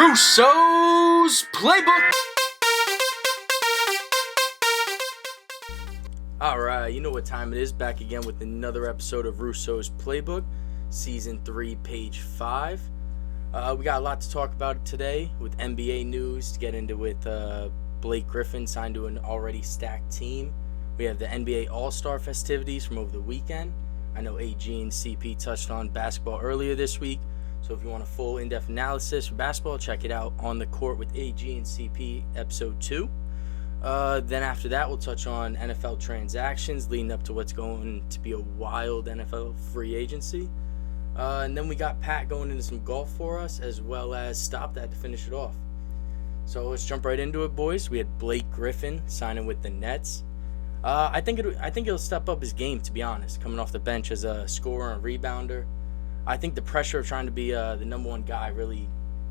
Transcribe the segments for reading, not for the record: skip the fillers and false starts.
Russo's Playbook. Alright, you know what time it is. Back again with another episode of Russo's Playbook, Season 3, Page 5. We got a lot to talk about today with NBA news to get into with Blake Griffen signed to an already stacked team. We have the NBA All-Star festivities from over the weekend. I know AG and CP touched on basketball earlier this week, so if you want a full in-depth analysis for basketball, check it out On the Court with AG and CP, Episode 2. Then after that, we'll touch on NFL transactions leading up to what's going to be a wild NFL free agency. And then we got Pat going into some golf for us, as well as Stop That to finish it off. So let's jump right into it, boys. We had Blake Griffen signing with the Nets. I think he'll step up his game, to be honest, coming off the bench as a scorer and rebounder. I think the pressure of trying to be the number one guy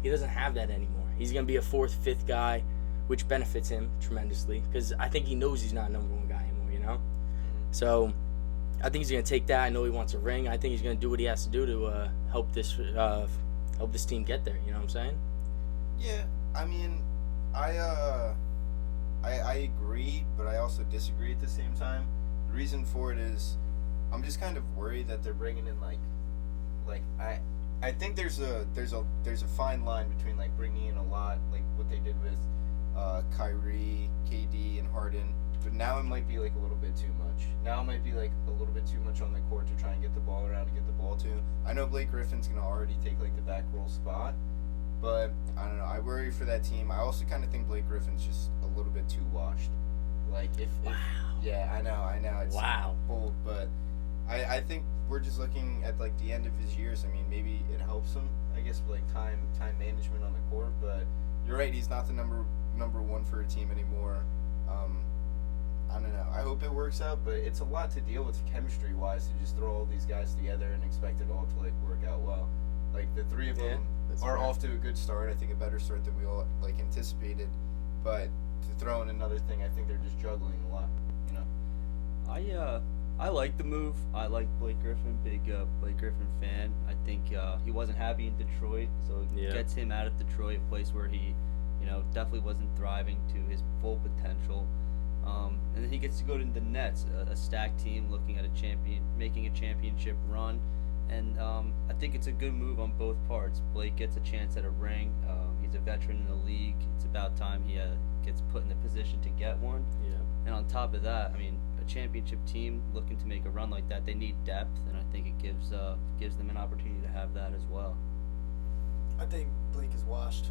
he doesn't have that anymore. He's going to be a fourth, fifth guy, which benefits him tremendously because I think he knows he's not a number one guy anymore, you know? So I think he's going to take that. I know he wants a ring. I think he's going to do what he has to do to help this team get there, you know what I'm saying? Yeah, I mean, I agree, but I also disagree at the same time. The reason for it is I'm just kind of worried that they're bringing in like I think there's a fine line between like bringing in a lot like what they did with Kyrie, KD, and Harden, but now it might be like a little bit too much. Now it might be like a little bit too much on the court to try and get the ball around and get the ball to. I know Blake Griffin's gonna already take like the back roll spot, but I don't know. I worry for that team. I also kind of think Blake Griffin's just a little bit too washed. Like if yeah, I know it's bold, but I think we're just looking at like the end of his years. I mean, maybe it helps him, I guess, like time management on the court. But you're right, he's not the number one for a team anymore. I don't know. I hope it works out, but it's a lot to deal with chemistry wise to just throw all these guys together and expect it all to like work out well. Like the three of them are off to a good start. I think a better start than we all like anticipated. But to throw in another thing, I think they're just juggling a lot. You know. I like the move. I like Blake Griffen, big Blake Griffen fan. I think he wasn't happy in Detroit, so it gets him out of Detroit, a place where he, definitely wasn't thriving to his full potential. And then he gets to go to the Nets, a stacked team looking at making a championship run. And I think it's a good move on both parts. Blake gets a chance at a ring. He's a veteran in the league. It's about time he gets put in the position to get one. Yeah. And on top of that, I mean, a championship team looking to make a run like that, they need depth, and I think it gives them an opportunity to have that as well. I think Blake is washed.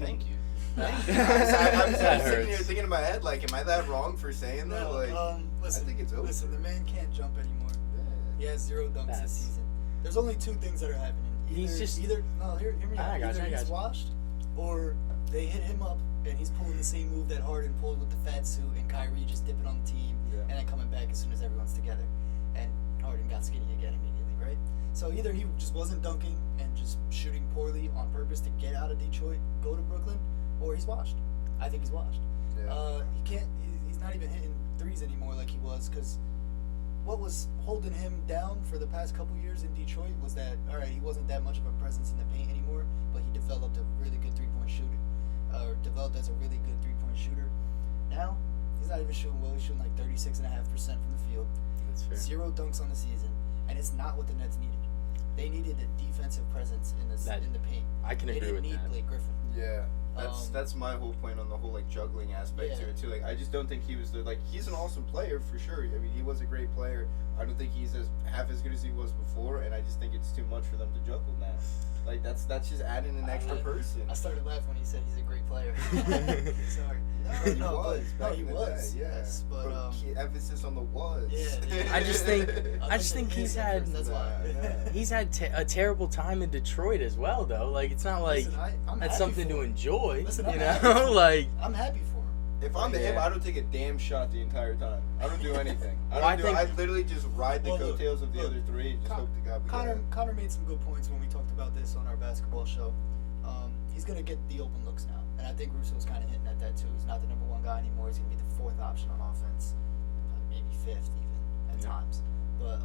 Thank you. I'm sitting here thinking in my head, like, am I that wrong for saying that? Like, listen, I think it's over. Listen, the man can't jump anymore. Yeah. He has 0 dunks this season. There's only 2 things that are happening. Hear me out. Either he's washed, or they hit him up and he's pulling the same move that Harden pulled with the fat suit and Kyrie just dipping on the team and then coming back as soon as everyone's together. And Harden got skinny again immediately, right? So either he just wasn't dunking and just shooting poorly on purpose to get out of Detroit, go to Brooklyn, or he's washed. I think he's washed. Yeah. He's not even hitting threes anymore like he was, because what was holding him down for the past couple years in Detroit was that, all right, he wasn't that much of a presence in the paint anymore, but he developed a really good three-point shooter, developed as a really good three-point shooter. Now, he's not even shooting well. He's shooting like 36.5% from the field. That's fair. 0 dunks on the season, and it's not what the Nets needed. They needed a defensive presence in the paint. I can agree with that. They didn't need Blake Griffen. Yeah. That's my whole point on the whole like juggling aspect to it too. Like I just don't think he was he's an awesome player for sure. I mean he was a great player. I don't think he's half as good as he was before, and I just think it's too much for them to juggle now. Like that's just adding an extra person. I started laughing when he said he's a great player. Sorry. He was. Yes, but emphasis on the was. Yeah. I just think he's had a terrible time in Detroit as well, though. Like it's not like that's something to enjoy. Listen, you know, like I'm happy for him. If I'm him, I don't take a damn shot the entire time. I don't do anything. I literally just ride the coattails of the other three and just hope to God we get it. Connor made some good points when we talked about this on our basketball show. He's gonna get the open looks now, and I think Russo's kind of hinting at that too. He's not the number one guy anymore. He's gonna be the 4th option on offense, maybe 5th even at times. But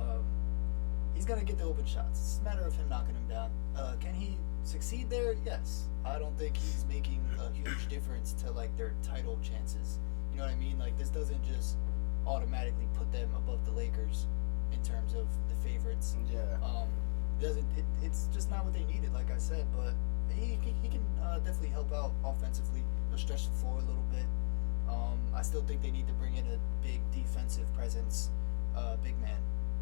he's gonna get the open shots. It's a matter of him knocking him down. Can he succeed there? Yes. I don't think he's making a huge difference to like their title chances. You know what I mean? Like this doesn't just automatically put them above the Lakers in terms of the favorites. Yeah. It's just not what they needed, like I said. But he can definitely help out offensively. He'll stretch the floor a little bit. I still think they need to bring in a big defensive presence, big man,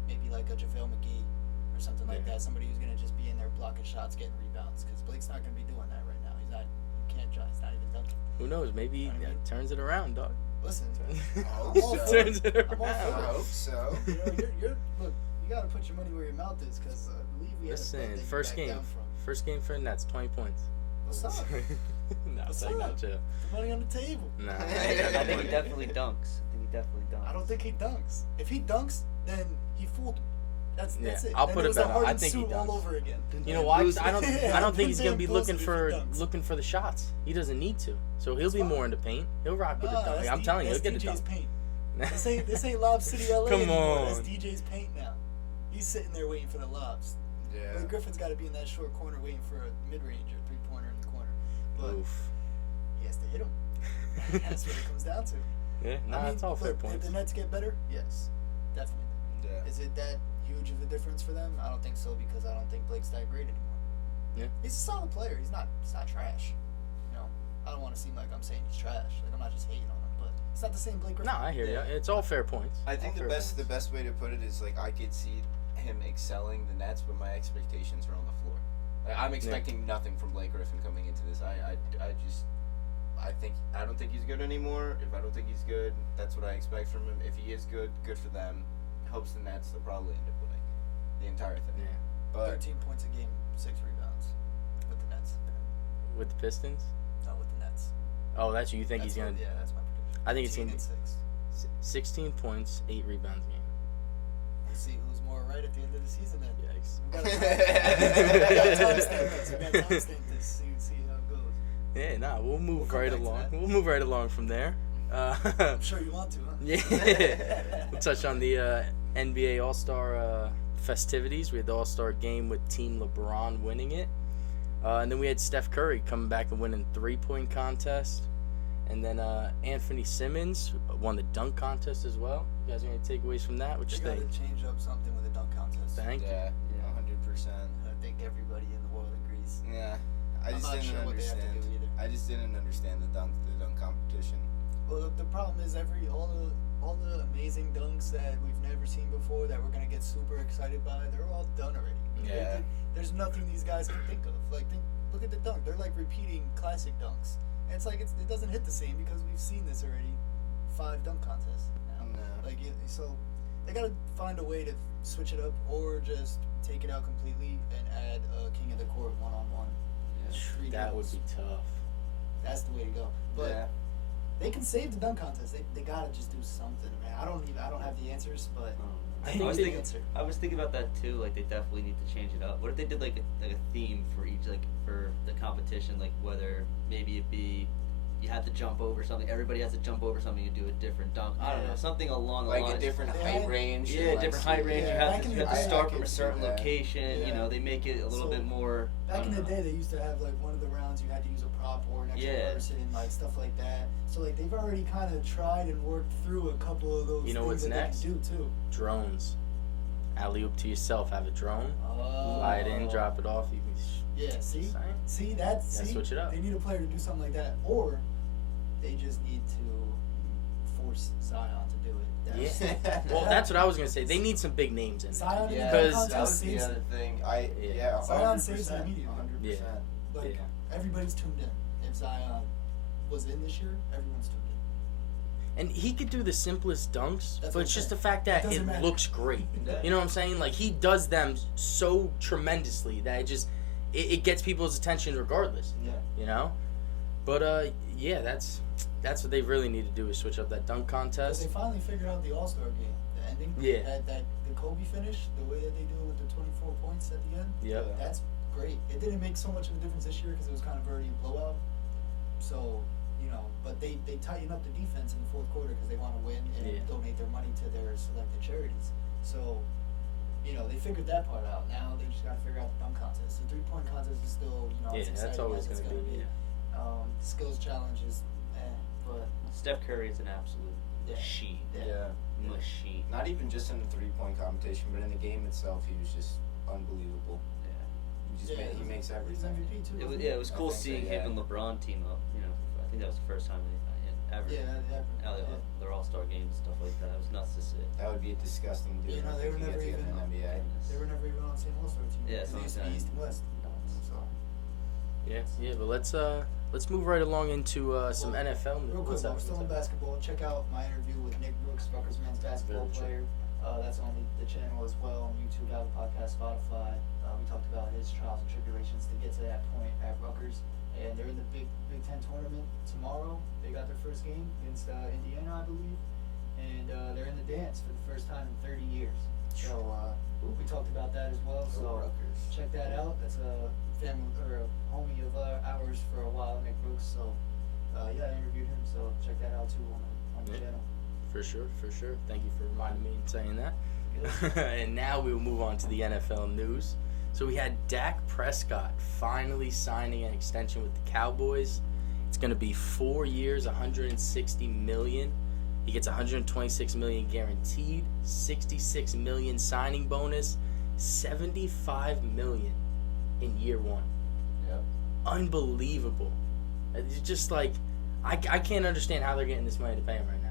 maybe like a JaVale McGee or something like that. Somebody who's gonna just be in there blocking shots, getting rebounds. Because Blake's not gonna be doing that right now. He's not. He can't try. He's not even dunking. Who knows? Maybe he turns it around, dog. Listen, I hope I'm all so. for it. Turns it I'm all around. for I it. hope so. You know, you're look. You gotta put your money where your mouth is, because I believe we had a bet Listen, that you first backed game. down from. First game for the Nets, 20 points. What's up? No, What's it's like, up? no, chill. The money on the table. Nah. I think he definitely dunks. I don't think he dunks. If he dunks, then he fooled me. That's Yeah, it. I'll then put it it was better. the I Harden think he suit dunks. all over again. You know why? 'Cause I don't Yeah, think he's gonna be damn looking bullshit for if he dunks. looking for the shots. He doesn't need to. So he'll That's be fine. more in the paint. He'll rock with the Nah, dunk. that's I'm telling you, he'll that's get a DJ's dunk. paint. This ain't Lob City, LA Come anymore. That's on. DJ's paint now. He's sitting there waiting for the lobs. Yeah. But Griffin's got to be in that short corner waiting for a mid-range or three-pointer in the corner. But Oof. he has to hit him. That's what it comes down to. Yeah, nah, it's all fair look, points. Did the Nets get better? Yes, definitely. Yeah. Is it that huge of a difference for them? I don't think so, because I don't think Blake's that great anymore. Yeah. He's a solid player. He's not trash. You know, I don't want to seem like I'm saying he's trash. Like I'm not just hating on him, but it's not the same Blake Griffin. No, I hear Yeah. you. It's all fair points. I think All the fair best way to put it is like I could see him excelling the Nets, but my expectations are on the floor. Like, I'm expecting nothing from Blake Griffin coming into this. I don't think he's good anymore. If I don't think he's good, that's what I expect from him. If he is good, good for them. Helps the Nets. They'll probably end up winning the entire thing. Yeah. But 13 points a game, 6 rebounds with the Nets. With the Pistons? No, with the Nets. Oh, that's you. You think he's gonna? Yeah, that's my prediction. I think it's gonna 13 be and 6. 16 points, 8 rebounds game. We'll see who's more right at the end of the season then. Yikes. We gotta timestamp this. We gotta timestamp this. See how it goes. Yeah, nah, we'll move come right back to along. that. We'll move right along from there. I'm sure you want to, huh? Yeah. We'll touch on the NBA All-Star festivities. We had the All-Star game with Team LeBron winning it. And then we had Steph Curry coming back and winning 3-point contest. And then Anthony Simmons won the dunk contest as well. You guys are going to take takeaways from that? What They you think? gotta change up something with the dunk contest. Thank you. yeah, Yeah. 100%. I think everybody in the world agrees. Yeah, I I'm just not didn't sure what they have to understand. do either. I just didn't understand the dunk competition. Well, the problem is all the amazing dunks that we've never seen before that we're gonna get super excited by, they're all done already. Yeah. There's nothing these guys can think of. Like, look at the dunk. They're like repeating classic dunks. And it's like it doesn't hit the same because we've seen this already 5 dunk contests now. No. Like, so they gotta find a way to switch it up or just take it out completely and add a King of the Court one-on-one. Three That would duels. be tough. That's the way to go. But Yeah. they can save the dunk contest. They gotta just do something, man. I don't have the answers, but I they think need they- the answer. I was thinking about that too. Like they definitely need to change it up. What if they did like a theme for each, like for the competition, like whether maybe it be you have to jump over something. Everybody has to jump over something and do a different dunk. I don't know, something along the Like lines. a different Yeah. height range. Yeah, and, like, different height range. yeah. You Back have in to, the day, start I from a could certain see that. location. Yeah. You know, they make it a little So, bit more. I Back in don't the know. day, they used to have like one of the rounds you had to use a prop or an extra Yeah. person, like stuff like that. So like they've already kind of tried and worked through a couple of those. You know things what's that next? They can do too. Drones. Alley-oop to yourself. Have a drone. Oh. Fly it in, drop it off. You can. Yeah. See. Just saying. See Gotta switch it up. They need a player to do something like that, or they just need to force Zion to do it. Yeah. Well, that's what I was gonna say. They need some big names in there. Zion in Yeah, the Because- that was the saves other it. thing. Yeah. Zion saves it 100%. immediately. 100%. Like Yeah. everybody's tuned in. If Zion was in this year, everyone's tuned in. And he could do the simplest dunks, That's but what it's I'm just the saying. fact that It doesn't it matter. looks great. Yeah. You know what I'm saying? Like he does them so tremendously that it gets people's attention regardless. Yeah. You know? But yeah, that's what they really need to do is switch up that dunk Because contest. they finally figured out the All-Star game, the ending. Yeah. That the Kobe finish, the way that they do it with the 24 points at the end. Yep. That's great. It didn't make so much of a difference this year because it was kind of already a blowout. So, but they tighten up the defense in the fourth quarter because they want to win and Yeah. donate their money to their selected charities. So, they figured that part out. Now they just got to figure out the dunk contest. The 3-point contest is still, know, Yeah, it's that's exciting always as it's going to be. Skills challenge is, but Steph Curry is an absolute machine. Yeah. Machine. Not even just in the 3-point competition, but in the game itself, he was just unbelievable. He makes everything. MVP too. It was cool seeing so, him and LeBron team up. You know, I think that was the first time ever. Their All-Star games and stuff like that. It was nuts to see. That would be a disgusting deal. You know, they were never even in the NBA. They were never even on the same All-Star team. Yeah, They used to be East and West. So. Yeah, but let's move right along into some NFL news. Real quick, while we're still in basketball, check out my interview with Nick Brooks, Rutgers men's basketball player. That's on the channel as well on YouTube, Apple Podcast, Spotify. We talked about his trials and tribulations to get to that point at Rutgers. And they're in the Big Ten tournament tomorrow. They got their first game against Indiana, I believe. And they're in the dance for the first time in 30 years. So we talked about that as well. So check that out. That's a family or a homie of ours for a while, Nick Brooks. So I interviewed him. So check that out too on the channel. For sure. Thank you for reminding me and saying that. And now we will move on to the NFL news. So we had Dak Prescott finally signing an extension with the Cowboys. It's going to be 4 years, $160 million. He gets $126 million guaranteed, $66 million signing bonus, $75 million in year one. Yep. Unbelievable. It's just like I can't understand how they're getting this money to pay him right now.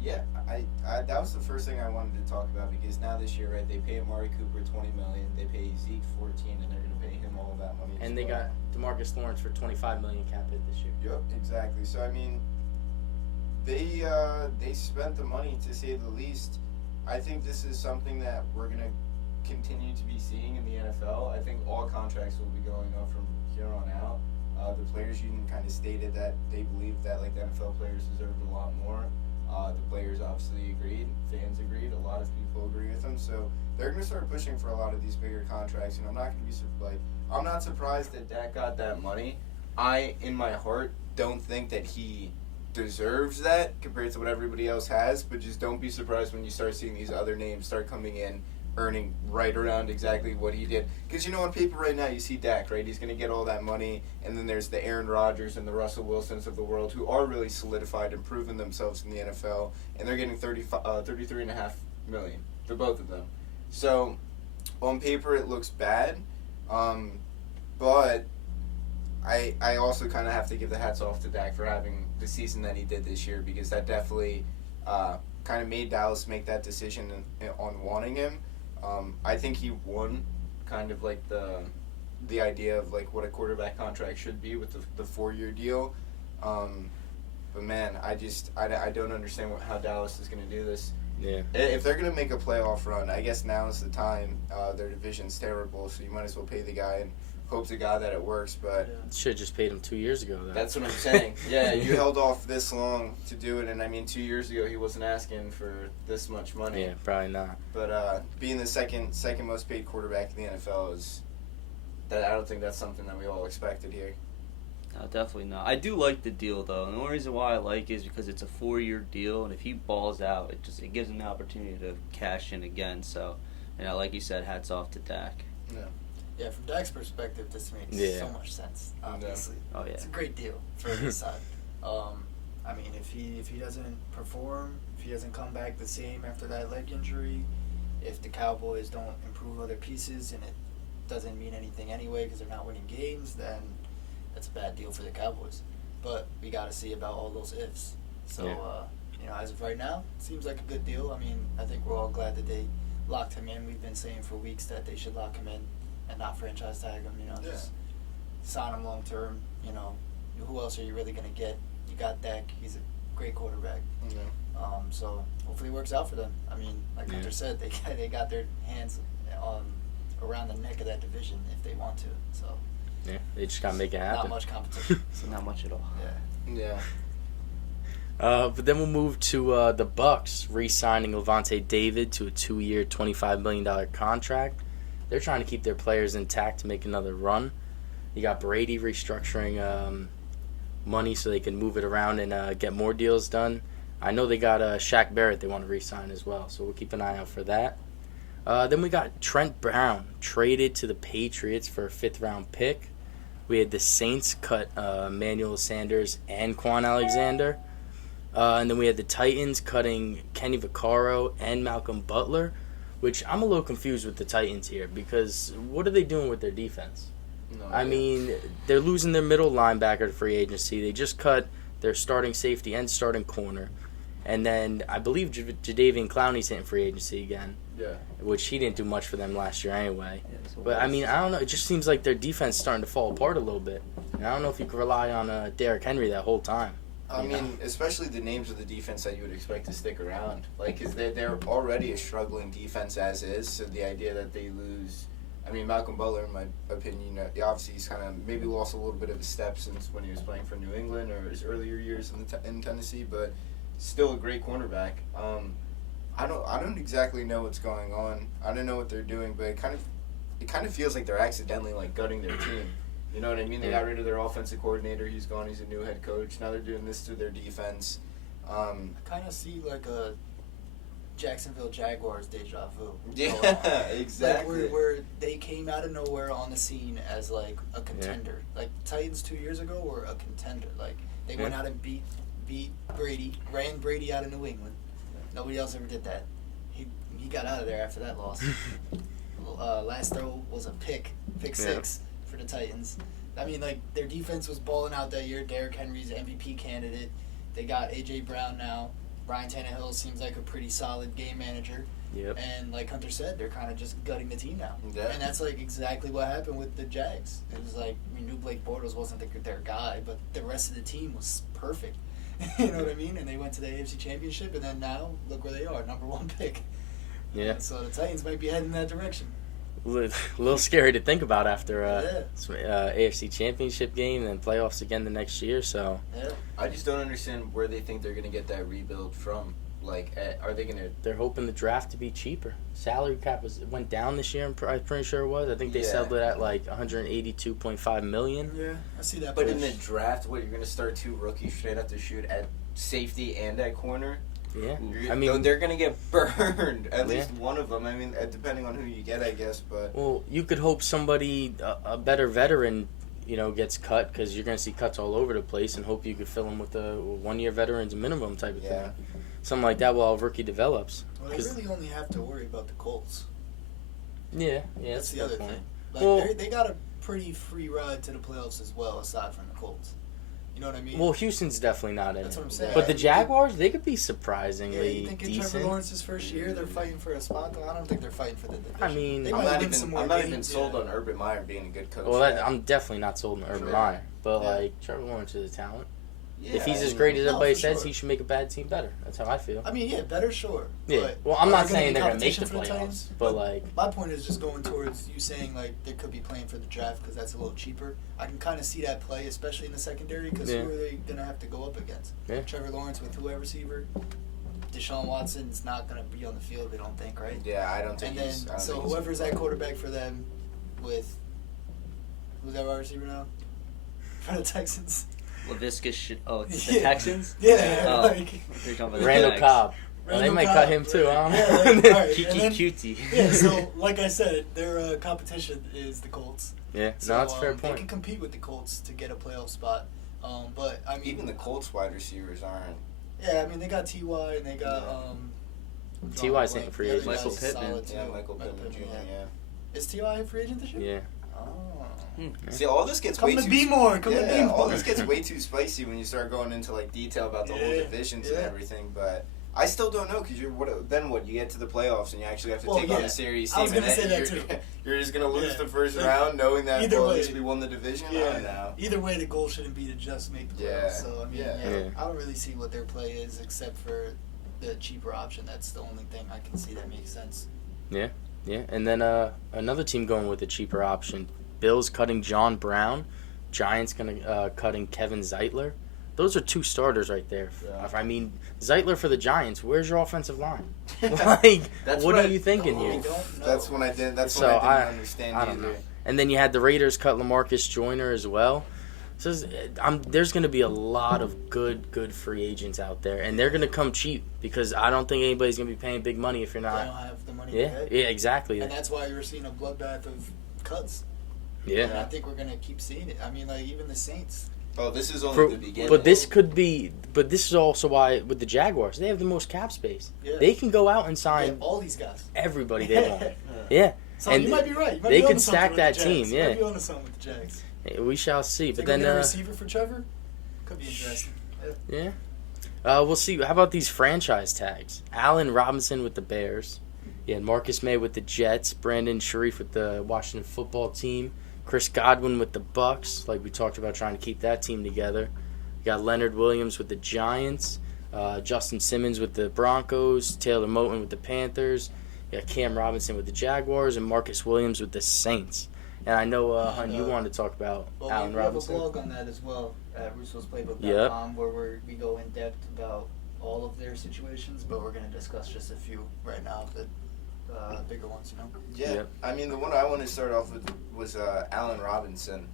Yeah, I that was the first thing I wanted to talk about, because now this year, right, they pay Amari Cooper $20 million, they pay Zeke $14, and they're going to pay him all of that money. And they got DeMarcus Lawrence for $25 million cap hit this year. Yep, exactly. So I mean, they spent the money, to say the least. I think this is something that we're going to continue to be seeing in the NFL. I think all contracts will be going up from here on out. The players union kind of stated that they believe that like the NFL players deserved a lot more. The players obviously agreed, fans agreed, a lot of people agree with them, so they're going to start pushing for a lot of these bigger contracts, and I'm not going to be I'm not surprised that Dak got that money. I, in my heart, don't think that he deserves that compared to what everybody else has, but just don't be surprised when you start seeing these other names start coming in, earning right around exactly what he did. Because, you know, on paper right now, you see Dak, right? He's going to get all that money, and then there's the Aaron Rodgers and the Russell Wilsons of the world who are really solidified and proven themselves in the NFL, and they're getting $33.5 million for both of them. So, on paper, it looks bad, but I also kind of have to give the hats off to Dak for having the season that he did this year, because that definitely kind of made Dallas make that decision on wanting him. I think he won kind of like the idea of like what a quarterback contract should be with the 4-year deal. But man, I don't understand how Dallas is going to do this. Yeah. If they're going to make a playoff run, I guess now is the time. Their division's terrible, so you might as well pay the guy and hope to God that it works. But should have just paid him 2 years ago, though. That's what I'm saying. Yeah, you held off this long to do it, and I mean 2 years ago he wasn't asking for this much money. Yeah, probably not. But being the second most paid quarterback in the NFL I don't think that's something that we all expected here. No, definitely not. I do like the deal, though. And the only reason why I like it is because it's a 4-year deal, and if he balls out, it gives him the opportunity to cash in again. So, like you said, hats off to Dak. Yeah, from Dak's perspective, this makes so much sense. Obviously, it's a great deal for his side. I mean, if he doesn't perform, if he doesn't come back the same after that leg injury, if the Cowboys don't improve other pieces, and it doesn't mean anything anyway because they're not winning games, then that's a bad deal for the Cowboys. But we got to see about all those ifs. So, as of right now, it seems like a good deal. I mean, I think we're all glad that they locked him in. We've been saying for weeks that they should lock him in and not franchise tag him. Just sign him long term. Who else are you really gonna get? You got Dak. He's a great quarterback. So hopefully it works out for them. I mean, like Hunter said, they got their hands around the neck of that division if they want to. So they just gotta make it happen. Not much competition. Not much at all. Yeah. But then we'll move to the Bucs re-signing Levante David to a 2-year, $25 million contract. They're trying to keep their players intact to make another run. You got Brady restructuring money so they can move it around and get more deals done. I know they got Shaq Barrett they want to re-sign as well, so we'll keep an eye out for that. Then we got Trent Brown traded to the Patriots for a 5th-round pick. We had the Saints cut Emmanuel Sanders and Quan Alexander. And then we had the Titans cutting Kenny Vaccaro and Malcolm Butler, which I'm a little confused with the Titans here because what are they doing with their defense? I mean, they're losing their middle linebacker to free agency. They just cut their starting safety and starting corner. And then I believe Jadeveon Clowney's hitting free agency again. Yeah. Which he didn't do much for them last year anyway. Yeah, But, I mean, I don't know. It just seems like their defense is starting to fall apart a little bit. And I don't know if you can rely on Derrick Henry that whole time. I mean, especially the names of the defense that you would expect to stick around. Like, because they're already a struggling defense as is, so the idea that they lose... I mean, Malcolm Butler, in my opinion, obviously he's kind of maybe lost a little bit of his step since when he was playing for New England or his earlier years in Tennessee, but still a great cornerback. I don't exactly know what's going on. I don't know what they're doing, but it kind of feels like they're accidentally like gutting their team. You know what I mean? They got rid of their offensive coordinator. He's gone. He's a new head coach. Now they're doing this to their defense. I kind of see like a Jacksonville Jaguars deja vu. Yeah, exactly. Like where they came out of nowhere on the scene as like a contender. Yeah. Like Titans 2 years ago were a contender. Like they went out and beat Brady, ran Brady out of New England. Nobody else ever did that. He got out of there after that loss. Last throw was a pick six for the Titans. I mean, like their defense was balling out that year. Derrick Henry's MVP candidate. They got A.J. Brown now. Brian Tannehill seems like a pretty solid game manager. Yep. And like Hunter said, they're kind of just gutting the team now. Yeah. And that's like exactly what happened with the Jags. It was like, we knew Blake Bortles wasn't their guy, but the rest of the team was perfect. You know what I mean? And they went to the AFC Championship, and then now, look where they are, number 1 pick. Yeah. So the Titans might be heading in that direction. A little scary to think about after AFC Championship game and then playoffs again the next year. So I just don't understand where they think they're going to get that rebuild from. Like, are they going to... They're hoping the draft to be cheaper. Salary cap went down this year, I'm pretty sure it was. I think they settled it at like $182.5 million. Yeah, I see that. But in the draft, you're going to start 2 rookies straight up to shoot at safety and at corner? Yeah. I mean, they're going to get burned, at least one of them. I mean, depending on who you get, I guess. But well, you could hope somebody, a better veteran, gets cut because you're going to see cuts all over the place and hope you could fill them with a 1-year veterans minimum type of thing. Something like that while a rookie develops. Well, they really only have to worry about the Colts. Yeah, that's the other thing. Like, they got a pretty free ride to the playoffs as well, aside from the Colts. You know what I mean? Well, Houston's definitely not in it. That's what I'm saying. But the Jaguars, they could be surprisingly you think in decent. Trevor Lawrence's first year, they're fighting for a spot? I don't think they're fighting for the division. I mean, I'm not even sold on Urban Meyer being a good coach. Well, I'm definitely not sold on Urban Meyer. But, like, Trevor Lawrence is a talent. Yeah, if he's as great as everybody says, he should make a bad team better. That's how I feel. I mean, better, sure. Yeah. But well, I'm not saying they're going to make the playoffs. But, like... My point is just going towards you saying, like, they could be playing for the draft because that's a little cheaper. I can kind of see that play, especially in the secondary, because who are they going to have to go up against? Yeah. Trevor Lawrence with who at receiver? Deshaun Watson's not going to be on the field, they don't think, right? Yeah, I don't think and then, so whoever's at quarterback for them with... Who's that wide receiver now? For the Texans? LaVisca should. Oh, it's the Texans. Yeah, Randall Cobb. They might cut him too. I don't know. Kiki Cutie. Yeah, so like I said, their competition is the Colts. Yeah, so, that's a fair point. They can compete with the Colts to get a playoff spot. But I mean, even the Colts wide receivers aren't. Yeah, I mean they got T.Y. and they got T.Y.'s hitting free agent. Michael Pittman. Yeah, Michael Pittman Jr. Yeah. Is T.Y. a free agent this year? Yeah. See, all this gets Come way to too... be more. All this gets way too spicy when you start going into like detail about the whole divisions and everything. But I still don't know because then what? You get to the playoffs and you actually have to take on a serious team. I was gonna say that too. You're just gonna lose the first round, knowing that at least we won the division. Yeah. I don't know. Either way, the goal shouldn't be to just make the playoffs. So I mean, I don't really see what their play is except for the cheaper option. That's the only thing I can see that makes sense. Yeah, and then another team going with a cheaper option. Bills cutting John Brown, Giants cutting Kevin Zeitler. Those are 2 starters right there. Yeah. I mean, Zeitler for the Giants. Where's your offensive line? Like, what are you thinking here? That's when I didn't. That's when I didn't understand I don't know. And then you had the Raiders cut LaMarcus Joyner as well. So there's going to be a lot of good free agents out there, and they're going to come cheap because I don't think anybody's going to be paying big money if you're not. They don't have the money. Yeah, exactly. And that's why you're seeing a bloodbath of cuts. Yeah. And I think we're gonna keep seeing it. I mean, like even the Saints. Oh, this is only the beginning. But this is also why with the Jaguars they have the most cap space. Yeah. They can go out and sign all these guys, everybody they want. Yeah. So and you might be right. They could stack that team. Yeah. You might be onto something with the Jags. We shall see. But then a receiver for Trevor could be interesting. Yeah. We'll see. How about these franchise tags? Allen Robinson with the Bears. Yeah, Marcus May with the Jets. Brandon Sharif with the Washington Football Team. Chris Godwin with the Bucks. Like we talked about, trying to keep that team together. You got Leonard Williams with the Giants. Justin Simmons with the Broncos. Taylor Moton with the Panthers. You got Cam Robinson with the Jaguars and Marcus Williams with the Saints. And I know, Hun, you wanted to talk about Allen Robinson. We have a blog on that as well at Russo'sPlaybook.com where we go in depth about all of their situations, but we're going to discuss just a few right now, the bigger ones, you know? Yeah, I mean, the one I want to start off with was Allen Robinson.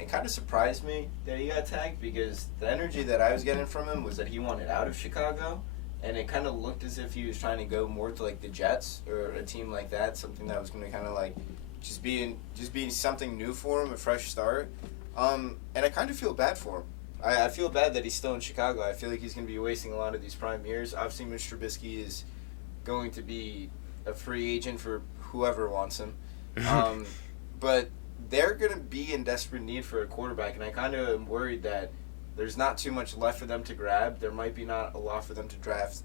It kind of surprised me that he got tagged because the energy that I was getting from him was that he wanted out of Chicago, and it kind of looked as if he was trying to go more to like the Jets or a team like that, something that was going to kind of like just be something new for him, a fresh start. And I kind of feel bad for him. I feel bad that he's still in Chicago. I feel like he's going to be wasting a lot of these prime years. Obviously, Mr. Trubisky is going to be a free agent for whoever wants him. But they're going to be in desperate need for a quarterback, and I kind of am worried that there's not too much left for them to grab. There might be not a lot for them to draft,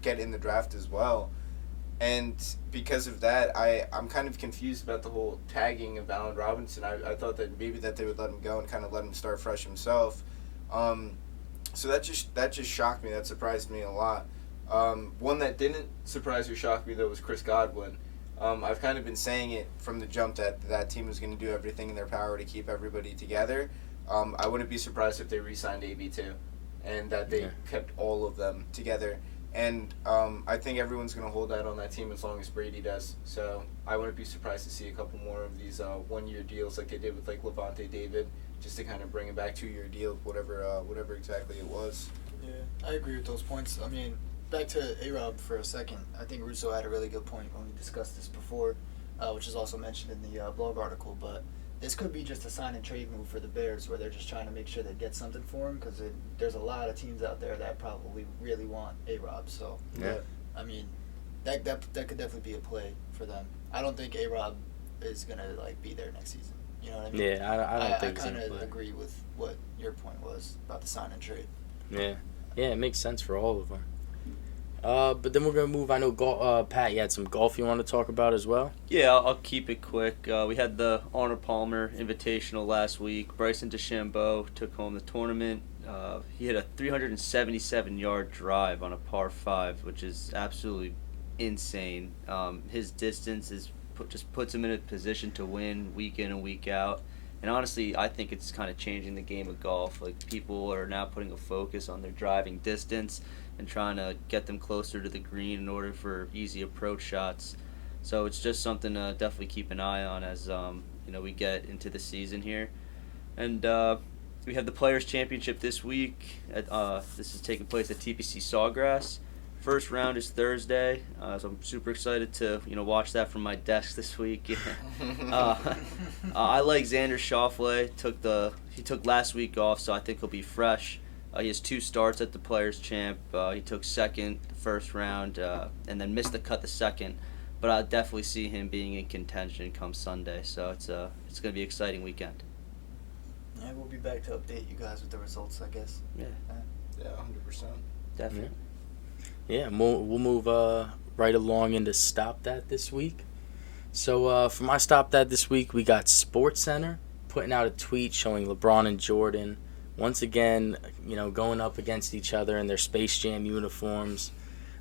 get in the draft as well. And because of that, I'm kind of confused about the whole tagging of Allen Robinson. I thought that maybe that they would let him go and kind of let him start fresh himself. So that just shocked me. That surprised me a lot. One that didn't surprise or shock me, though, was Chris Godwin. I've kind of been saying it from the jump that team was going to do everything in their power to keep everybody together. I wouldn't be surprised if they re-signed AB2 and that they kept all of them together. And I think everyone's going to hold out on that team as long as Brady does. So I wouldn't be surprised to see a couple more of these one-year deals like they did with like Levante David, just to kind of bring him back 2-year deal, whatever exactly it was. Yeah, I agree with those points. I mean, back to A-Rob for a second. I think Russo had a really good point when we discussed this before, which is also mentioned in the blog article. But this could be just a sign and trade move for the Bears, where they're just trying to make sure they get something for him, because there's a lot of teams out there that probably really want A-Rob. So, I mean, that could definitely be a play for them. I don't think A-Rob is gonna like be there next season. You know what I mean? Yeah, I don't think so. I kind of agree with what your point was about the sign and trade. Yeah, it makes sense for all of them. But then we're going to move. I know, Pat, you had some golf you want to talk about as well? Yeah, I'll keep it quick. We had the Arnold Palmer Invitational last week. Bryson DeChambeau took home the tournament. He hit a 377-yard drive on a par 5, which is absolutely insane. His distance just puts him in a position to win week in and week out. And honestly, I think it's kind of changing the game of golf. Like, people are now putting a focus on their driving distance and trying to get them closer to the green in order for easy approach shots. So it's just something to definitely keep an eye on as we get into the season here. And we have the Players' Championship this week. This is taking place at TPC Sawgrass. First round is Thursday, so I'm super excited to watch that from my desk this week. I like Xander Schauffele. He took last week off, so I think he'll be fresh. He has 2 starts at the Players' Champ. He took second the first round and then missed the cut the second. But I definitely see him being in contention come Sunday. So it's going to be an exciting weekend. Yeah, we'll be back to update you guys with the results, I guess. Yeah, 100%. Definitely. Yeah, we'll move right along into Stop That this week. So for my Stop That this week, we got SportsCenter putting out a tweet showing LeBron and Jordan once again, going up against each other in their Space Jam uniforms.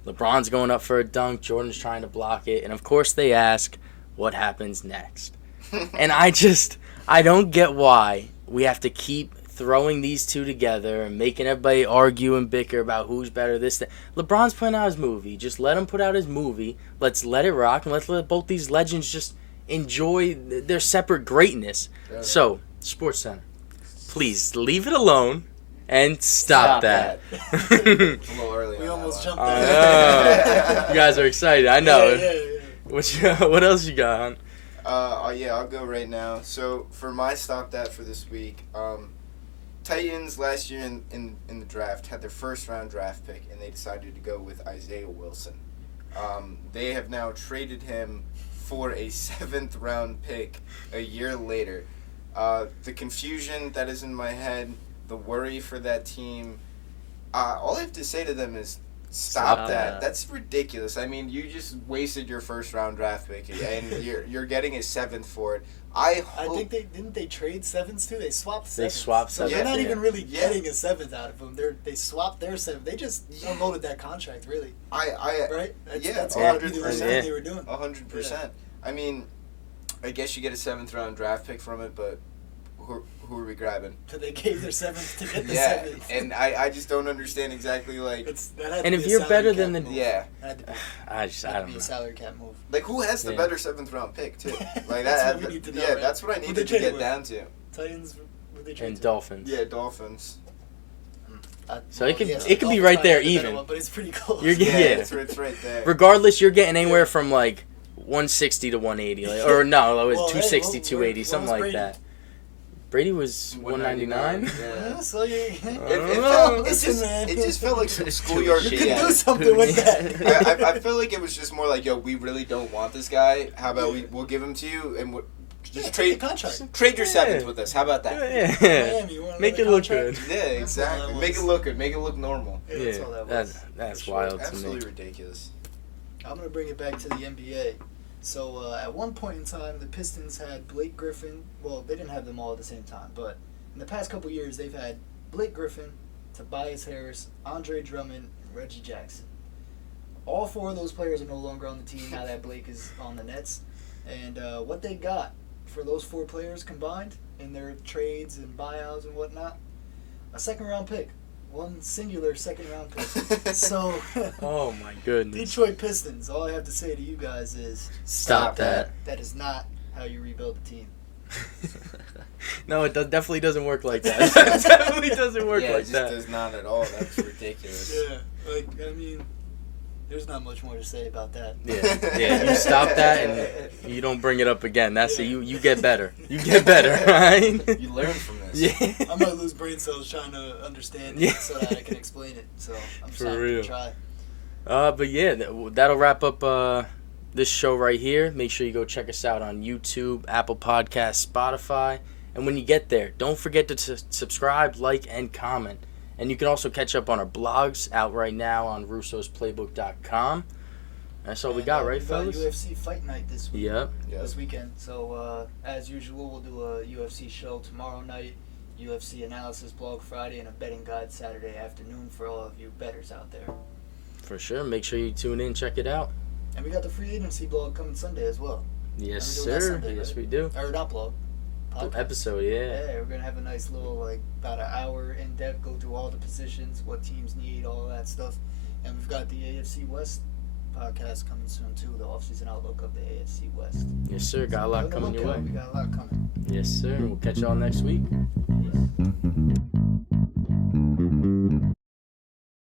LeBron's going up for a dunk, Jordan's trying to block it, and of course they ask, what happens next? And I don't get why we have to keep throwing these two together and making everybody argue and bicker about who's better, this, that. LeBron's putting out his movie. Just let him put out his movie. Let's let it rock, and let's let both these legends just enjoy their separate greatness. Yeah. So, SportsCenter, please leave it alone and stop that. It's a little early. We almost jumped there. You guys are excited. I know. Yeah. What else you got, hon? Yeah, I'll go right now. So for my stop that for this week, Titans last year in the draft had their first round draft pick, and they decided to go with Isaiah Wilson. They have now traded him for a 7th round pick a year later. The confusion that is in my head, the worry for that team, all I have to say to them is stop that. That's ridiculous. I mean, you just wasted your first round draft pick, and you're getting a 7th for it. I think didn't they trade 7s too? They swapped 7s. They swapped 7s. So they're not even really getting a 7th out of them. They swapped their 7th. They just unloaded that contract, really. Right? That's 100% they were doing. 100%. Yeah. I mean, I guess you get a 7th round draft pick from it, but who are we grabbing? So they gave their 7th to get the 7th. And I just don't understand exactly, like... And if you're better than the... Yeah. I don't know. Be a salary cap move. Like, who has the better 7th round pick, too? Like that's what we need to know, right? That's what I needed to get down to. Titans, who they trade and to? Dolphins. Yeah, Dolphins. So it could be right there even. But it's pretty close. It's right there. Regardless, you're getting anywhere from like 160 to 180, or no, it was 260, 280, something like that. Brady was 199. Yeah. So it just felt like some schoolyard shit. You could do something with that. I feel like it was just more like, yo, we really don't want this guy. How about we'll give him to you and just trade your 7th with us. How about that? Miami, make it look good. Yeah, exactly. Make it look good. Make it look normal. Yeah, that's all that was. That's wild to me. Absolutely ridiculous. I'm gonna bring it back to the NBA. So at one point in time, the Pistons had Blake Griffen. Well, they didn't have them all at the same time, but in the past couple years, they've had Blake Griffen, Tobias Harris, Andre Drummond, and Reggie Jackson. All 4 of those players are no longer on the team now that Blake is on the Nets. And what they got for those 4 players combined in their trades and buyouts and whatnot, a 2nd round pick. One singular 2nd round pick. So, oh my goodness. Detroit Pistons, all I have to say to you guys is stop that. That is not how you rebuild a team. No, it definitely doesn't work like that. It definitely doesn't work like that. It does not at all. That's ridiculous. Yeah, I mean, there's not much more to say about that. Yeah. You stop that and you don't bring it up again. That's it. You get better. You get better, right? You learn from this. Yeah. I'm gonna lose brain cells trying to understand it so that I can explain it. So I'm just not gonna try. But yeah, that'll wrap up this show right here. Make sure you go check us out on YouTube, Apple Podcasts, Spotify, and when you get there, don't forget to subscribe, like, and comment. And you can also catch up on our blogs out right now on russosplaybook.com. That's all we got, right, fellas? UFC Fight Night this week. Yep. This weekend. So, as usual, we'll do a UFC show tomorrow night, UFC analysis blog Friday, and a betting guide Saturday afternoon for all of you bettors out there. For sure. Make sure you tune in, check it out. And we got the free agency blog coming Sunday as well. Yes, sir. Sunday, yes, right? we do. Or not blog. Podcast. Episode, yeah. Yeah, we're going to have a nice little, about an hour in-depth, go through all the positions, what teams need, all that stuff. And we've got the AFC West podcast coming soon, too, the offseason outlook of the AFC West. Yes, sir. Got a lot coming your way. We got a lot coming. Yes, sir. We'll catch y'all next week.